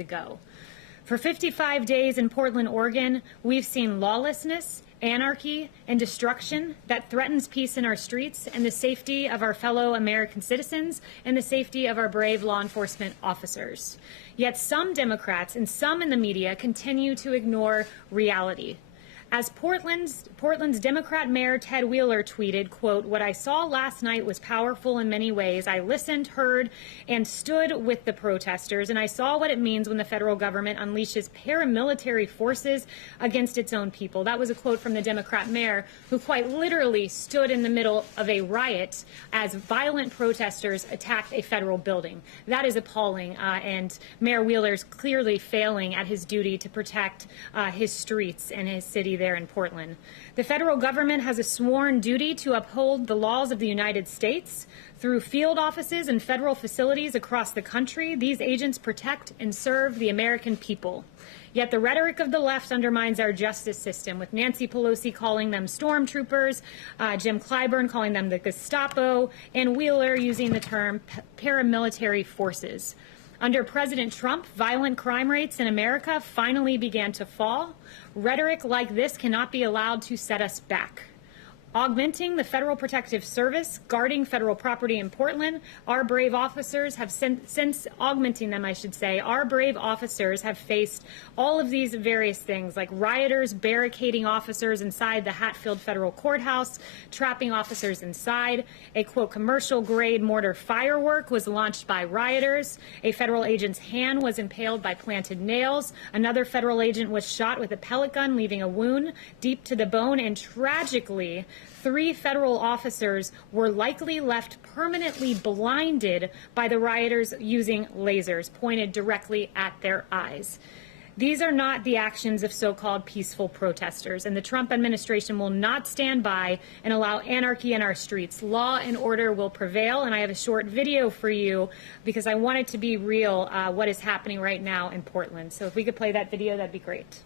ago. For 55 days in Portland, Oregon, we've seen lawlessness, anarchy, and destruction that threatens peace in our streets and the safety of our fellow American citizens and the safety of our brave law enforcement officers. Yet some Democrats and some in the media continue to ignore reality. As Portland's Democrat Mayor Ted Wheeler tweeted, quote, "What I saw last night was powerful in many ways. I listened, heard, and stood with the protesters, and I saw what it means when the federal government unleashes paramilitary forces against its own people." That was a quote from the Democrat mayor, who quite literally stood in the middle of a riot as violent protesters attacked a federal building. That is appalling, and Mayor Wheeler's clearly failing at his duty to protect his streets and his city there in Portland. The federal government has a sworn duty to uphold the laws of the United States. Through field offices and federal facilities across the country, these agents protect and serve the American people. Yet the rhetoric of the left undermines our justice system, with Nancy Pelosi calling them stormtroopers, Jim Clyburn calling them the Gestapo, and Wheeler using the term paramilitary forces. Under President Trump, violent crime rates in America finally began to fall. Rhetoric like this cannot be allowed to set us back. Augmenting the Federal Protective Service, guarding federal property in Portland, our brave officers have since augmenting them, I should say, our brave officers have faced all of these various things, like rioters barricading officers inside the Hatfield Federal Courthouse, trapping officers inside. A, quote, commercial-grade mortar firework was launched by rioters. A federal agent's hand was impaled by planted nails. Another federal agent was shot with a pellet gun, leaving a wound deep to the bone, and tragically, 3 federal officers were likely left permanently blinded by the rioters using lasers pointed directly at their eyes. These are not the actions of so-called peaceful protesters, and the Trump administration will not stand by and allow anarchy in our streets. Law and order will prevail, and I have a short video for you because I want it to be real what is happening right now in Portland. So if we could play that video, that'd be great.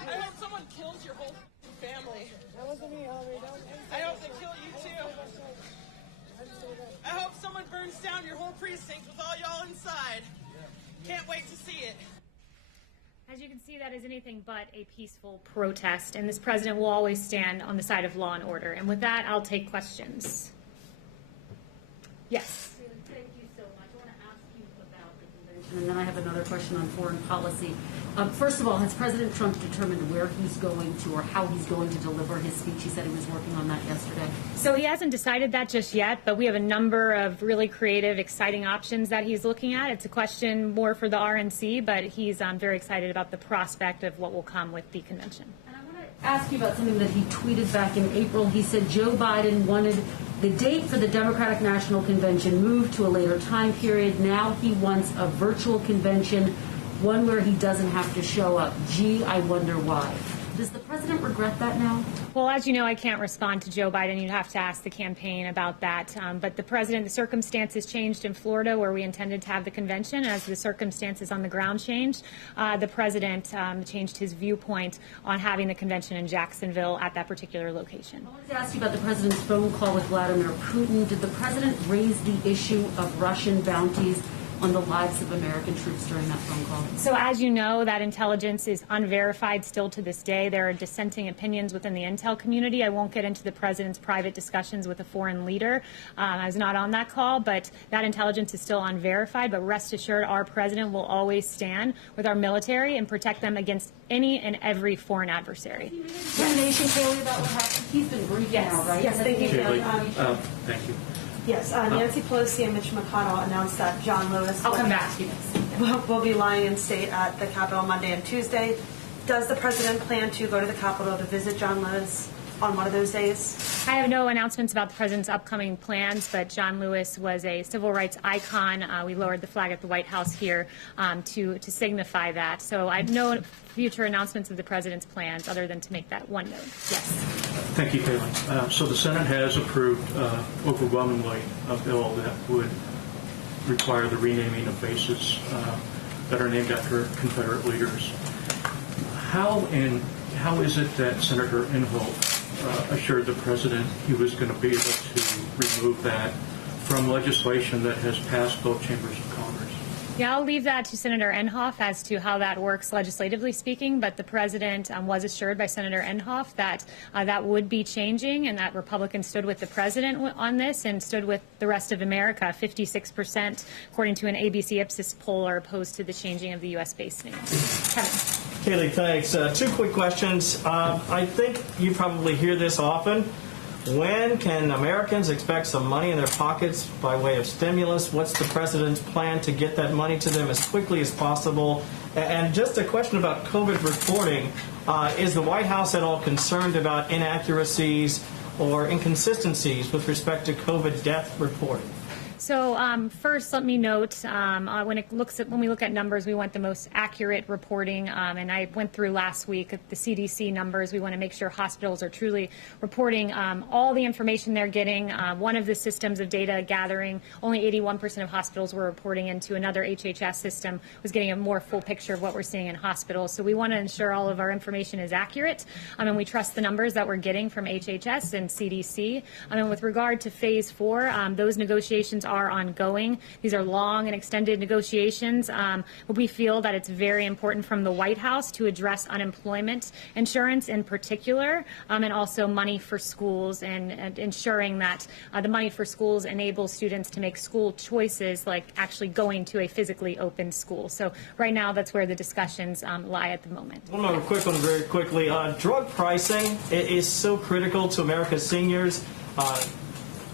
I hope someone kills your whole family. That wasn't me, Hillary. I hope they kill you too. I hope someone burns down your whole precinct with all y'all inside. Can't wait to see it. As you can see, that is anything but a peaceful protest, and this president will always stand on the side of law and order. And with that, I'll take questions. Yes. Thank you so much. I want to ask you about the convention, and then I have another question on foreign policy. First of all, has President Trump determined where he's going to or how he's going to deliver his speech? He said he was working on that yesterday. So he hasn't decided that just yet, but we have a number of really creative, exciting options that he's looking at. It's a question more for the RNC, but he's very excited about the prospect of what will come with the convention. And I want to ask you about something that he tweeted back in April. He said Joe Biden wanted the date for the Democratic National Convention moved to a later time period. Now he wants a virtual convention, one where he doesn't have to show up. Gee, I wonder why. Does the president regret that now? Well, as you know, I can't respond to Joe Biden. You'd have to ask the campaign about that. But the circumstances changed in Florida where we intended to have the convention. As the circumstances on the ground changed, the president changed his viewpoint on having the convention in Jacksonville at that particular location. I wanted to ask you about the president's phone call with Vladimir Putin. Did the president raise the issue of Russian bounties on the lives of American troops during that phone call? So as you know, that intelligence is unverified still to this day. There are dissenting opinions within the intel community. I won't get into the president's private discussions with a foreign leader. I was not on that call, but that intelligence is still unverified. But rest assured, our president will always stand with our military and protect them against any and every foreign adversary. Determination, Kayleigh, about what happened? He's been briefed now, right? Yes, thank you. Thank you. Yes, Nancy Pelosi and Mitch McConnell announced that John Lewis I'll come back to you next. will be lying in state at the Capitol Monday and Tuesday. Does the president plan to go to the Capitol to visit John Lewis on one of those days? I have no announcements about the president's upcoming plans, but John Lewis was a civil rights icon. We lowered the flag at the White House here to signify that. So I have no future announcements of the president's plans other than to make that one note. Yes. Thank you, Kayleigh. So the Senate has approved overwhelmingly a bill that would require the renaming of bases that are named after Confederate leaders. How is it that Senator Inhofe assured the president he was going to be able to remove that from legislation that has passed both chambers of Congress? Yeah, I'll leave that to Senator Inhofe as to how that works legislatively speaking, but the president was assured by Senator Inhofe that that would be changing and that Republicans stood with the president on this and stood with the rest of America. 56%, according to an ABC Ipsos poll, are opposed to the changing of the U.S. base name. Kevin. Kayleigh, thanks. Two quick questions. I think you probably hear this often. When can Americans expect some money in their pockets by way of stimulus? What's the president's plan to get that money to them as quickly as possible? And just a question about COVID reporting. Is the White House at all concerned about inaccuracies or inconsistencies with respect to COVID death reporting? So first, let me note, when we look at numbers, we want the most accurate reporting. And I went through last week at the CDC numbers. We want to make sure hospitals are truly reporting all the information they're getting. One of the systems of data gathering, only 81% of hospitals were reporting into. Another HHS system was getting a more full picture of what we're seeing in hospitals. So we want to ensure all of our information is accurate. And we trust the numbers that we're getting from HHS and CDC. And with regard to phase 4, those negotiations are ongoing. These are long and extended negotiations. We feel that it's very important from the White House to address unemployment insurance in particular, and also money for schools and ensuring that the money for schools enables students to make school choices like actually going to a physically open school. So right now that's where the discussions lie at the moment. One more quick one very quickly. Drug pricing is so critical to America's seniors.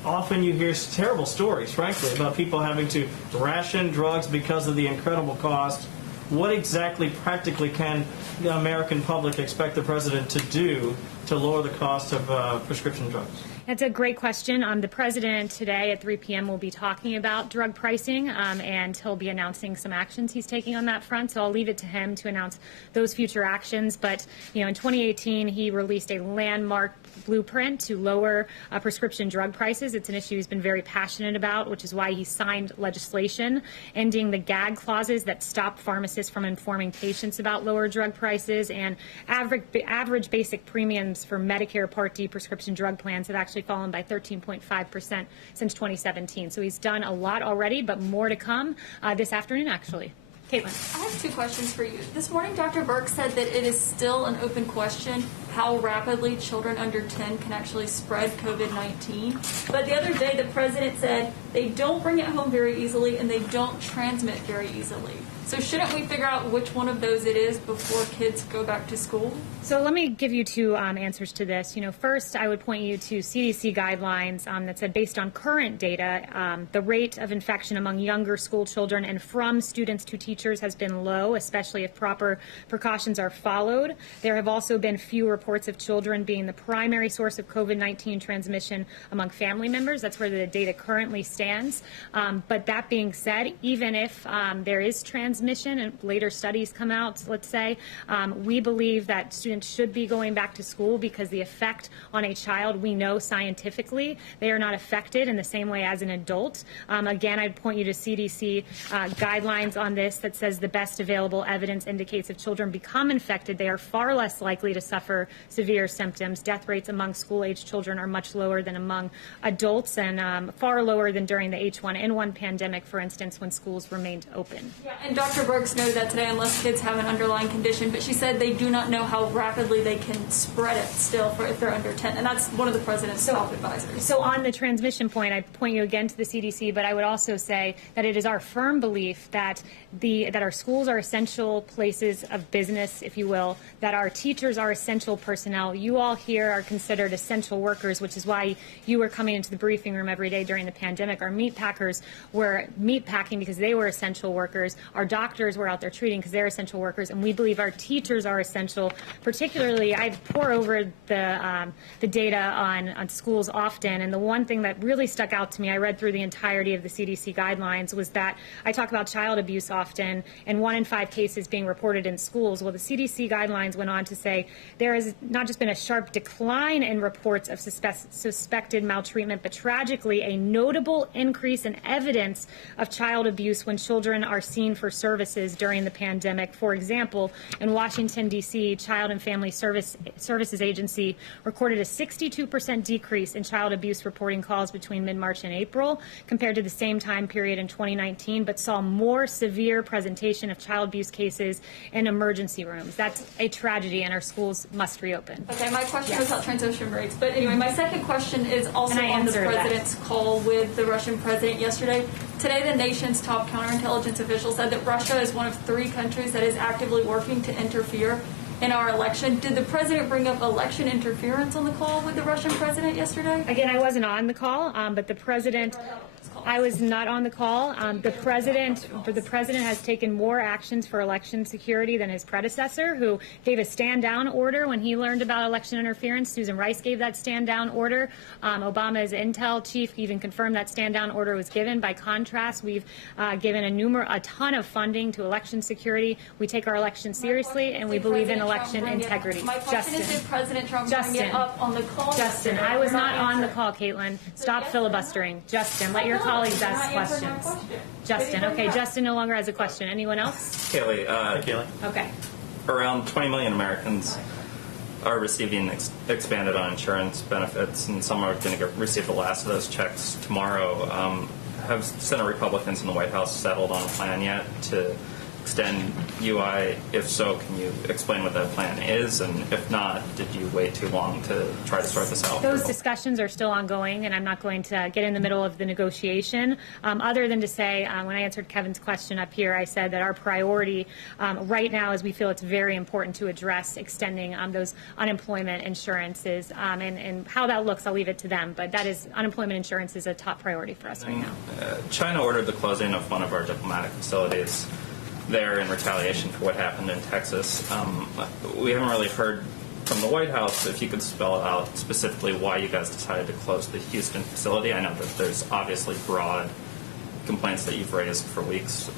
Often you hear terrible stories, frankly, about people having to ration drugs because of the incredible cost. What exactly practically can the American public expect the president to do to lower the cost of prescription drugs? That's a great question. The president today at 3 p.m. will be talking about drug pricing, and he'll be announcing some actions he's taking on that front. So I'll leave it to him to announce those future actions. But, in 2018, he released a landmark blueprint to lower prescription drug prices. It's an issue he's been very passionate about, which is why he signed legislation ending the gag clauses that stop pharmacists from informing patients about lower drug prices, and average basic premiums for Medicare Part D prescription drug plans have actually fallen by 13.5% since 2017. So he's done a lot already, but more to come this afternoon, actually. Caitlin. I have two questions for you. This morning, Dr. Burke said that it is still an open question how rapidly children under 10 can actually spread COVID-19. But the other day, the president said they don't bring it home very easily and they don't transmit very easily. So shouldn't we figure out which one of those it is before kids go back to school? So let me give you two answers to this. First, I would point you to CDC guidelines that said based on current data, the rate of infection among younger school children and from students to teachers has been low, especially if proper precautions are followed. There have also been few reports of children being the primary source of COVID-19 transmission among family members. That's where the data currently stands. But that being said, even if there is transmission and later studies come out, let's say, we believe that students should be going back to school because the effect on a child, we know scientifically, they are not affected in the same way as an adult. Again, I'd point you to CDC guidelines on this that says the best available evidence indicates if children become infected, they are far less likely to suffer severe symptoms. Death rates among school-age children are much lower than among adults and far lower than during the H1N1 pandemic, for instance, when schools remained open. Yeah, and Dr. Burks noted that today, unless kids have an underlying condition, but she said they do not know how rapidly they can spread it still if they're under 10, and that's one of the president's top advisors. So on the transmission point, I point you again to the CDC, but I would also say that it is our firm belief that our schools are essential places of business, if you will, that our teachers are essential personnel. You all here are considered essential workers, which is why you were coming into the briefing room every day during the pandemic. Our meat packers were meat packing because they were essential workers. Our doctors were out there treating because they're essential workers, and we believe our teachers are essential. Particularly, I pore over the data on schools often, and the one thing that really stuck out to me, I read through the entirety of the CDC guidelines, was that I talk about child abuse often, and 1 in 5 cases being reported in schools. Well, the CDC guidelines went on to say there has not just been a sharp decline in reports of suspected maltreatment, but tragically a notable increase in evidence of child abuse when children are seen for services during the pandemic. For example, in Washington, D.C., Child and Family Services Agency recorded a 62% decrease in child abuse reporting calls between mid-March and April compared to the same time period in 2019, but saw more severe presentation of child abuse cases in emergency rooms. That's a tragedy, and our schools must reopen. Okay, my question was about transition rates. But anyway, my second question is also on the president's call with the Russian president yesterday. Today, the nation's top counterintelligence official said that Russia is one of 3 countries that is actively working to interfere in our election. Did the president bring up election interference on the call with the Russian president yesterday? Again, I wasn't on the call, but the president... I was not on the call. The president has taken more actions for election security than his predecessor, who gave a stand-down order when he learned about election interference. Susan Rice gave that stand-down order. Obama's intel chief even confirmed that stand-down order was given. By contrast, we've given a ton of funding to election security. We take our election seriously, and we believe in election integrity. My question is, did President Trump bring it up on the call? Justin, I was not on the call, Caitlin. Stop filibustering. Justin, let your colleagues ask questions. Justin, okay, Justin no longer has a question. Anyone else? Kayleigh, Kayleigh. Okay. around 20 million Americans are receiving expanded uninsurance benefits, and some are going to receive the last of those checks tomorrow. Have Senate Republicans in the White House settled on a plan yet to extend UI? If so, can you explain what that plan is? And if not, did you wait too long to try to sort this out? Those discussions are still ongoing, and I'm not going to get in the middle of the negotiation, other than to say, when I answered Kevin's question up here, I said that our priority right now is we feel it's very important to address extending those unemployment insurances, and how that looks, I'll leave it to them, but that is, unemployment insurance is a top priority for us right now. China ordered the closing of one of our diplomatic facilities there in retaliation for what happened in Texas. We haven't really heard from the White House. If you could spell out specifically why you guys decided to close the Houston facility. I know that there's obviously broad complaints that you've raised for weeks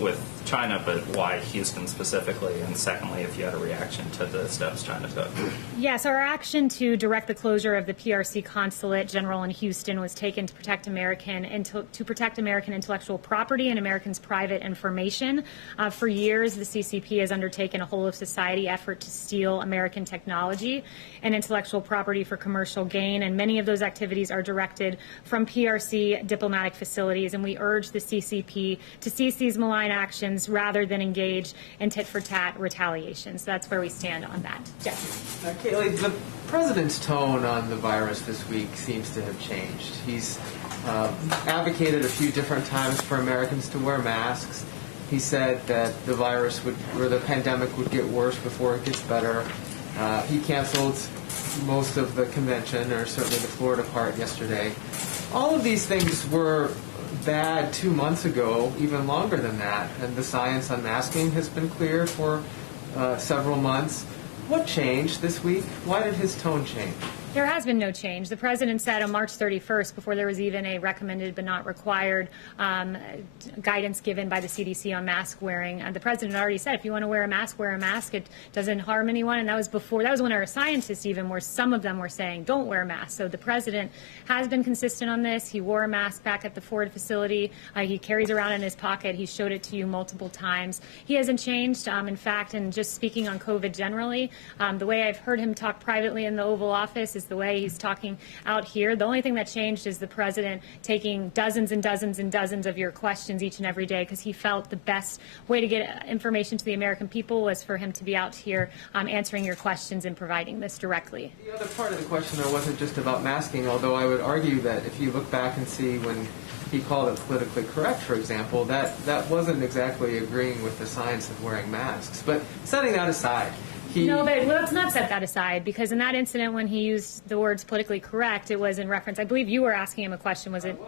with China, but why Houston specifically? And secondly, if you had a reaction to the steps China took. Yes, our action to direct the closure of the PRC Consulate General in Houston was taken to protect American intellectual property and Americans' private information. For years, the CCP has undertaken a whole-of-society effort to steal American technology and intellectual property for commercial gain, and many of those activities are directed from PRC diplomatic facilities, and we urge the CCP to cease these malign actions rather than engage in tit-for-tat retaliation. So that's where we stand on that. Yes. Kayleigh, the president's tone on the virus this week seems to have changed. He's advocated a few different times for Americans to wear masks. He said that the virus or the pandemic would get worse before it gets better. He canceled most of the convention, or certainly the Florida part, yesterday. All of these things were bad 2 months ago, even longer than that, and the science on masking has been clear for several months. What changed this week? Why did his tone change? There has been no change. The president said on March 31st, before there was even a recommended but not required guidance given by the CDC on mask wearing, the president already said, if you want to wear a mask, wear a mask. It doesn't harm anyone. And that was when our scientists even were, some of them were saying, don't wear a mask. So the president has been consistent on this. He wore a mask back at the Ford facility. He carries around in his pocket. He showed it to you multiple times. He hasn't changed. In fact, and just speaking on COVID generally, the way I've heard him talk privately in the Oval Office is the way he's talking out here. The only thing that changed is the president taking dozens and dozens and dozens of your questions each and every day, because he felt the best way to get information to the American people was for him to be out here answering your questions and providing this directly. The other part of the question, though, wasn't just about masking, although I would argue that if you look back and see when he called it politically correct, for example, that wasn't exactly agreeing with the science of wearing masks. But setting that aside, No, but let's not set that aside, because in that incident when he used the words politically correct, it was in reference, I believe you were asking him a question, was it?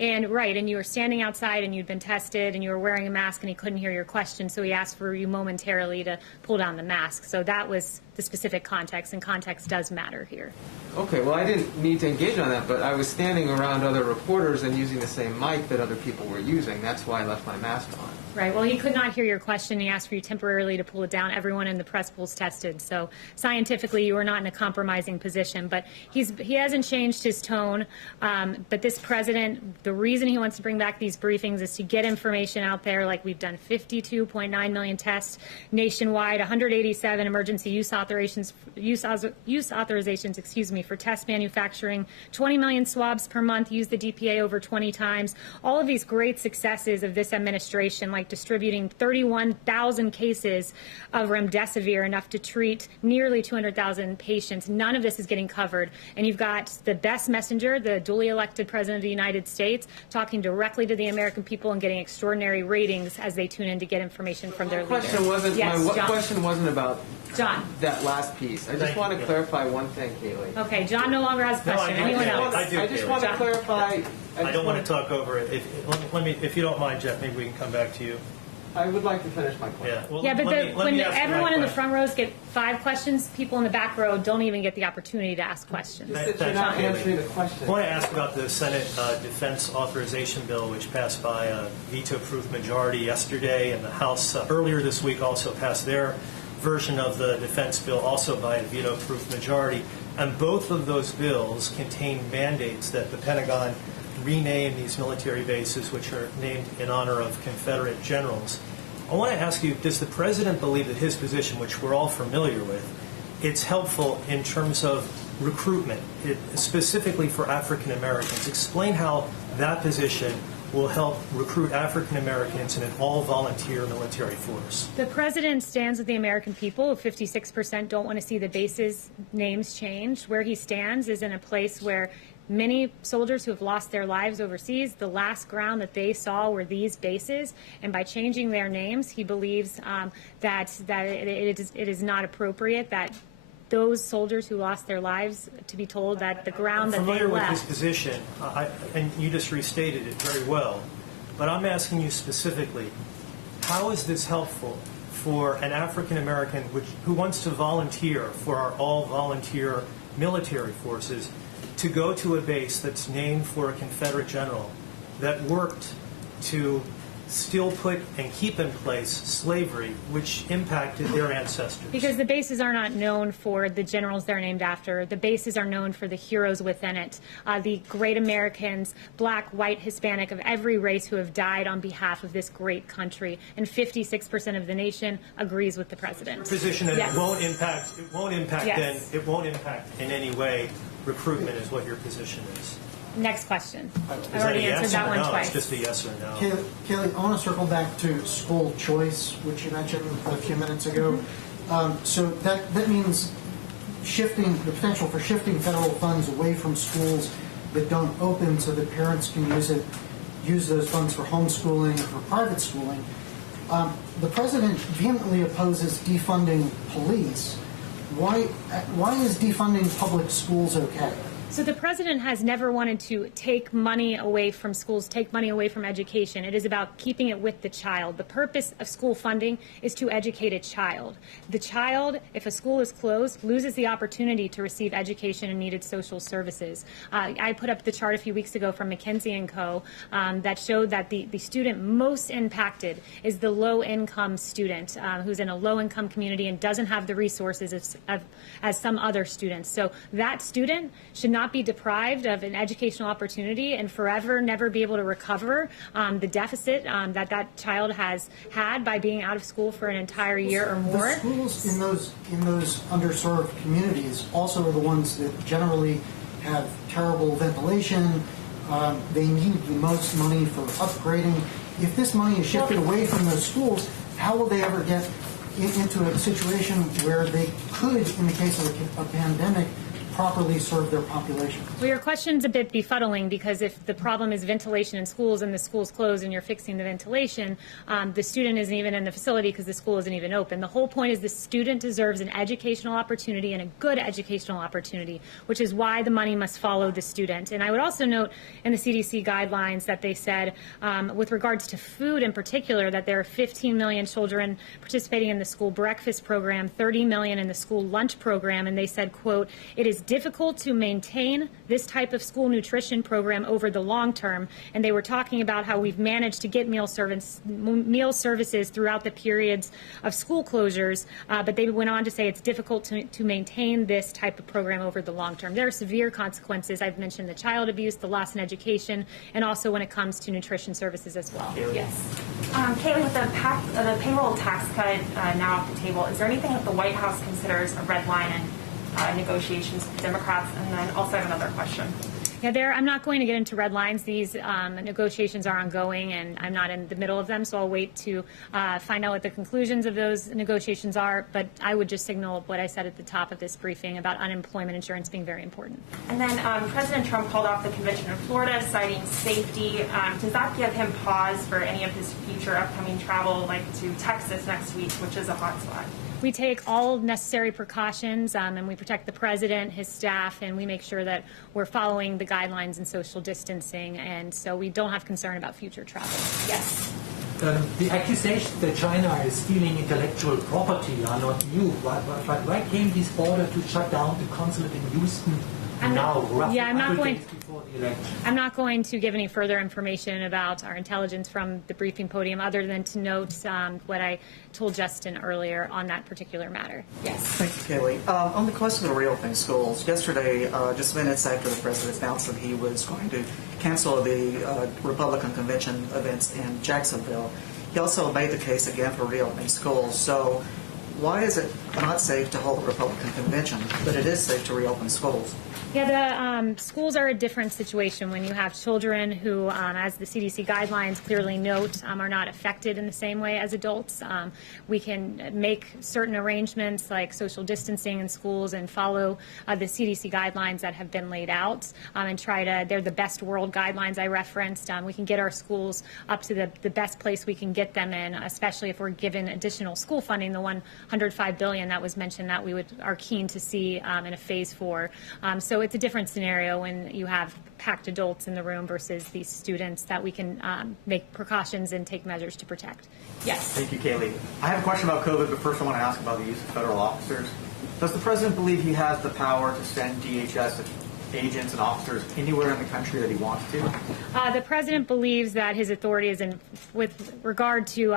And right, and you were standing outside and you'd been tested and you were wearing a mask and he couldn't hear your question, so he asked for you momentarily to pull down the mask. So that was the specific context, and context does matter here. Okay, well, I didn't need to engage on that, but I was standing around other reporters and using the same mic that other people were using. That's why I left my mask on. Right. Well, he could not hear your question. He asked for you temporarily to pull it down. Everyone in the press pool's tested. So scientifically, you are not in a compromising position. But he hasn't changed his tone. But this president, the reason he wants to bring back these briefings is to get information out there. Like, we've done 52.9 million tests nationwide, 187 emergency use authorizations, for test manufacturing, 20 million swabs per month, use the DPA over 20 times. All of these great successes of this administration, like distributing 31,000 cases of remdesivir, enough to treat nearly 200,000 patients. None of this is getting covered. And you've got the best messenger, the duly elected president of the United States, talking directly to the American people and getting extraordinary ratings as they tune in to get information from their leaders. My question wasn't about John. that last piece. I just want to clarify one thing, Kayleigh. Okay, John no longer has a question. Anyone else? I just want to clarify. I don't want to talk over it. If you don't mind, Jeff, maybe we can come back to you. I would like to finish my question. Yeah, well, Yeah, but when everyone in the question. front rows get 5 questions, people in the back row don't even get the opportunity to ask questions. Just that you're not answering the question. I want to ask about the Senate Defense Authorization Bill, which passed by a veto-proof majority yesterday, and the House earlier this week also passed their version of the defense bill, also by a veto-proof majority. And both of those bills contain mandates that the Pentagon rename these military bases, which are named in honor of Confederate generals. I want to ask you, does the president believe that his position, which we're all familiar with, it's helpful in terms of recruitment, specifically for African Americans? Explain how that position will help recruit African Americans in an all-volunteer military force. The president stands with the American people. 56% don't want to see the bases' names changed. Where he stands is in a place where many soldiers who have lost their lives overseas, the last ground that they saw were these bases, and by changing their names, he believes that it is not appropriate that those soldiers who lost their lives to be told that the ground that they left. I'm familiar with his position, and you just restated it very well, but I'm asking you specifically, how is this helpful for an African American who wants to volunteer for our all-volunteer military forces to go to a base that's named for a Confederate general that worked to still put and keep in place slavery, which impacted their ancestors? Because the bases are not known for the generals they're named after. The bases are known for the heroes within it, the great Americans, black, white, Hispanic, of every race who have died on behalf of this great country. And 56% of the nation agrees with the president. Your position that Yes. it won't impact Yes. then, it won't impact in any way recruitment is what your position is. Next question. I've Is that a already yes answered that or one no? twice. It's just a yes or no. Kayleigh, I want to circle back to school choice, which you mentioned a few minutes ago. So that means shifting the potential for shifting federal funds away from schools that don't open, so that parents can use those funds for homeschooling or for private schooling. The president vehemently opposes defunding police. Why is defunding public schools okay? So the president has never wanted to take money away from schools, take money away from education. It is about keeping it with the child. The purpose of school funding is to educate a child. The child, if a school is closed, loses the opportunity to receive education and needed social services. I put up the chart a few weeks ago from McKinsey & Co. That showed that the student most impacted is the low-income student who's in a low-income community and doesn't have the resources as some other students. So that student should not be deprived of an educational opportunity and forever never be able to recover the deficit that child has had by being out of school for an entire year or more. The schools in those underserved communities also are the ones that generally have terrible ventilation. They need the most money for upgrading. If this money is shifted away from those schools, how will they ever get into a situation where they could, in the case of a pandemic, properly serve their population? Well, your question's a bit befuddling because if the problem is ventilation in schools and the school's closed and you're fixing the ventilation, the student isn't even in the facility because the school isn't even open. The whole point is the student deserves an educational opportunity and a good educational opportunity, which is why the money must follow the student. And I would also note in the CDC guidelines that they said, with regards to food in particular, that there are 15 million children participating in the school breakfast program, 30 million in the school lunch program, and they said, quote, "It is difficult to maintain this type of school nutrition program over the long term." And they were talking about how we've managed to get meal services throughout the periods of school closures, but they went on to say it's difficult to maintain this type of program over the long term. There are severe consequences. I've mentioned the child abuse, the loss in education, and also when it comes to nutrition services as well. Yes. Kayleigh, with the payroll tax cut now off the table, is there anything that the White House considers a red line in negotiations with Democrats? And then also I have another question. Yeah, I'm not going to get into red lines. These negotiations are ongoing, and I'm not in the middle of them, so I'll wait to find out what the conclusions of those negotiations are. But I would just signal what I said at the top of this briefing about unemployment insurance being very important. And then President Trump called off the convention in Florida, citing safety. Does that give him pause for any of his future upcoming travel, like to Texas next week, which is a hot spot? We take all necessary precautions, and we protect the president, his staff, and we make sure that we're following the guidelines and social distancing, and so we don't have concern about future travel. Yes. The accusation that China is stealing intellectual property are not new. Why came this order to shut down the consulate in Houston now, roughly 100 days before the election? I'm not going to give any further information about our intelligence from the briefing podium other than to note what I told Justin earlier on that particular matter. Yes. Thank you, Kayleigh. On the question of reopening schools, yesterday, just minutes after the president announced that he was going to cancel the Republican convention events in Jacksonville, he also made the case again for reopening schools. So why is it not safe to hold a Republican convention, but it is safe to reopen schools? Yeah, the schools are a different situation when you have children who, as the CDC guidelines clearly note, are not affected in the same way as adults. We can make certain arrangements like social distancing in schools and follow the CDC guidelines that have been laid out and try to, they're the best world guidelines I referenced. We can get our schools up to the best place we can get them in, especially if we're given additional school funding, the $105 billion that was mentioned that we are keen to see in a phase 4. So it's a different scenario when you have packed adults in the room versus these students that we can make precautions and take measures to protect. Yes. Thank you, Kayleigh. I have a question about COVID, but first I want to ask about the use of federal officers. Does the president believe he has the power to send DHS agents and officers anywhere in the country that he wants to? The president believes that his authority is with regard to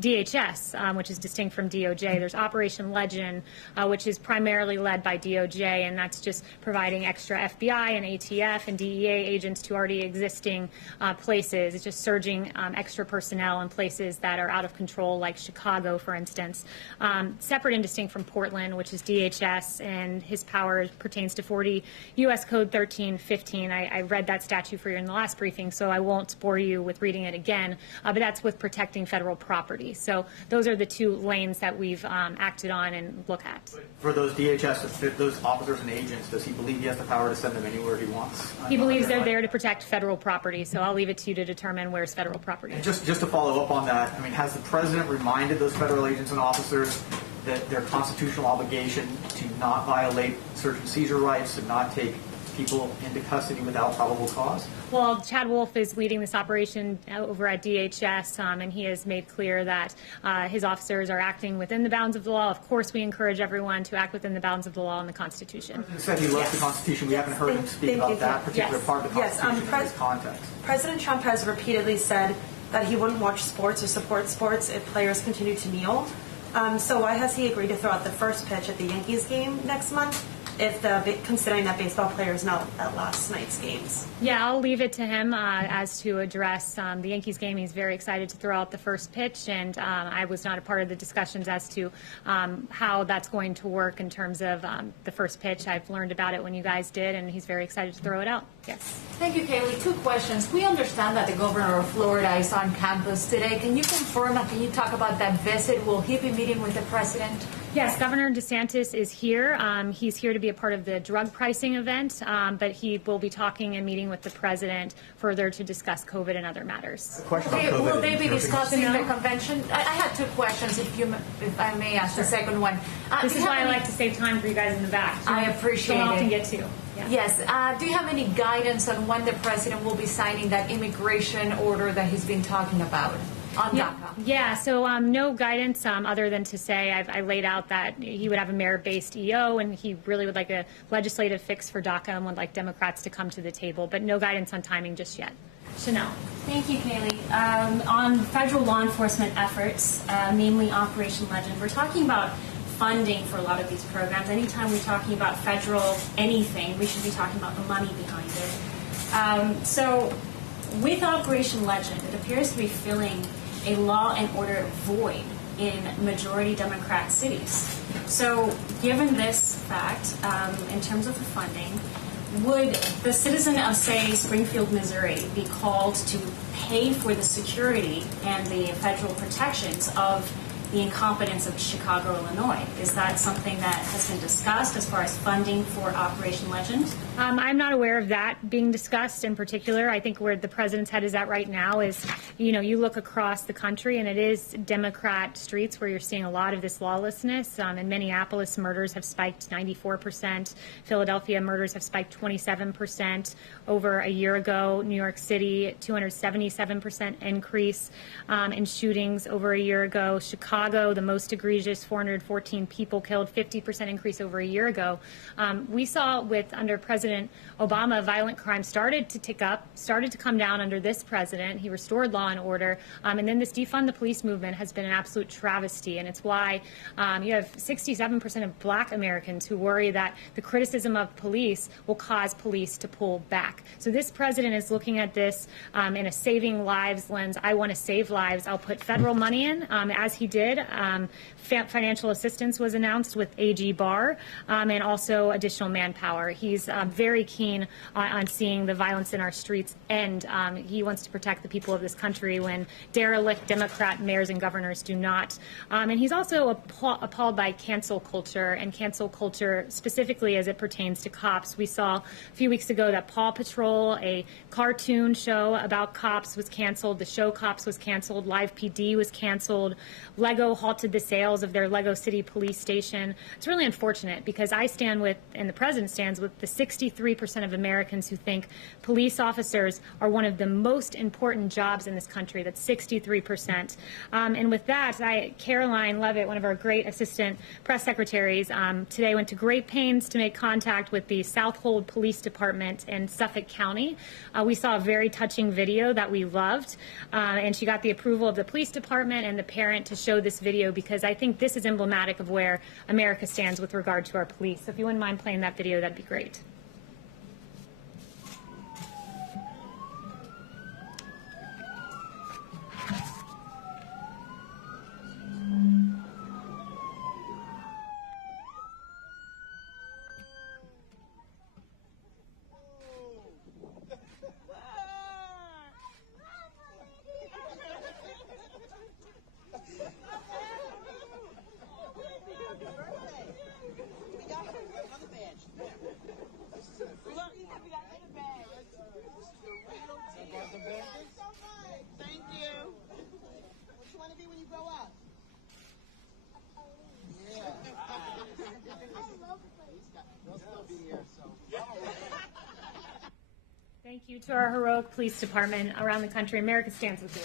DHS, which is distinct from DOJ. There's Operation Legend, which is primarily led by DOJ, and that's just providing extra FBI and ATF and DEA agents to already existing places. It's just surging extra personnel in places that are out of control, like Chicago, for instance. Separate and distinct from Portland, which is DHS, and his power pertains to 40 U.S. Code 1315. I read that statute for you in the last briefing, so I won't bore you with reading it again, but that's with protecting federal property. So those are the two lanes that we've acted on and look at. For those DHS, those officers and agents, does he believe he has the power to send them anywhere he wants? He believes they're there to protect federal property, so I'll leave it to you to determine where's federal property. And just to follow up on that, I mean, has the president reminded those federal agents and officers that their constitutional obligation to not violate search and seizure rights, to not take people into custody without probable cause? Well, Chad Wolf is leading this operation over at DHS, and he has made clear that his officers are acting within the bounds of the law. Of course, we encourage everyone to act within the bounds of the law and the Constitution. He said he loves the Constitution. We haven't heard him speak about that particular part of the Constitution in this context. President Trump has repeatedly said that he wouldn't watch sports or support sports if players continue to kneel. So why has he agreed to throw out the first pitch at the Yankees game next month, considering that baseball players not at last night's games? Yeah, I'll leave it to him as to address the Yankees game. He's very excited to throw out the first pitch, and I was not a part of the discussions as to how that's going to work in terms of the first pitch. I've learned about it when you guys did, and he's very excited to throw it out. Yes. Thank you, Kayleigh. 2 questions. We understand that the governor of Florida is on campus today. Can you confirm and can you talk about that visit? Will he be meeting with the president? Yes, Governor DeSantis is here. He's here to be a part of the drug pricing event, but he will be talking and meeting with the president further to discuss COVID and other matters. Will they be discussing the convention? I had two questions, if I may ask the second one. This is why I like to save time for you guys in the back. I appreciate it. Don't often get to. Yeah. Yes. Do you have any guidance on when the president will be signing that immigration order that he's been talking about on DACA? Yeah, so no guidance other than to say I laid out that he would have a merit-based EO and he really would like a legislative fix for DACA and would like Democrats to come to the table, but no guidance on timing just yet. Chanel. Thank you, Kayleigh. On federal law enforcement efforts, namely Operation Legend, we're talking about funding for a lot of these programs. Anytime we're talking about federal anything, we should be talking about the money behind it. So with Operation Legend, it appears to be filling a law and order void in majority Democrat cities. So given this fact, in terms of the funding, would the citizen of, say, Springfield, Missouri be called to pay for the security and the federal protections of the incompetence of Chicago, Illinois? Is that something that has been discussed as far as funding for Operation Legend? I'm not aware of that being discussed in particular. I think where the president's head is at right now is, you look across the country and it is Democrat streets where you're seeing a lot of this lawlessness. In Minneapolis, murders have spiked 94%. Philadelphia, murders have spiked 27% over a year ago. New York City, 277% increase in shootings over a year ago. Chicago, the most egregious, 414 people killed, 50% increase over a year ago. We saw under President Obama, violent crime started to tick up, started to come down under this president. He restored law and order. And then this defund the police movement has been an absolute travesty. And it's why you have 67% of black Americans who worry that the criticism of police will cause police to pull back. So this president is looking at this in a saving lives lens. I want to save lives. I'll put federal money in, as he did. Financial assistance was announced with AG Barr, and also additional manpower. He's very keen on seeing the violence in our streets end. He wants to protect the people of this country when derelict Democrat mayors and governors do not. And he's also appalled by cancel culture, and cancel culture specifically as it pertains to cops. We saw a few weeks ago that Paw Patrol, a cartoon show about cops, was canceled. The show Cops was canceled. Live PD was canceled. Lego halted the sales of their Lego City police station. It's really unfortunate because I stand with, and the president stands with, the 63% of Americans who think police officers are one of the most important jobs in this country. That's 63%. And with that, Caroline Levitt, one of our great assistant press secretaries, today went to great pains to make contact with the Southold Police Department in Suffolk County. We saw a very touching video that we loved, and she got the approval of the police department and the parent to show this video because I think this is emblematic of where America stands with regard to our police. So if you wouldn't mind playing that video, that'd be great. Thank you. What you want to be when you grow up? Yeah. They'll still be here, so. Thank you to our heroic police department around the country. America stands with you.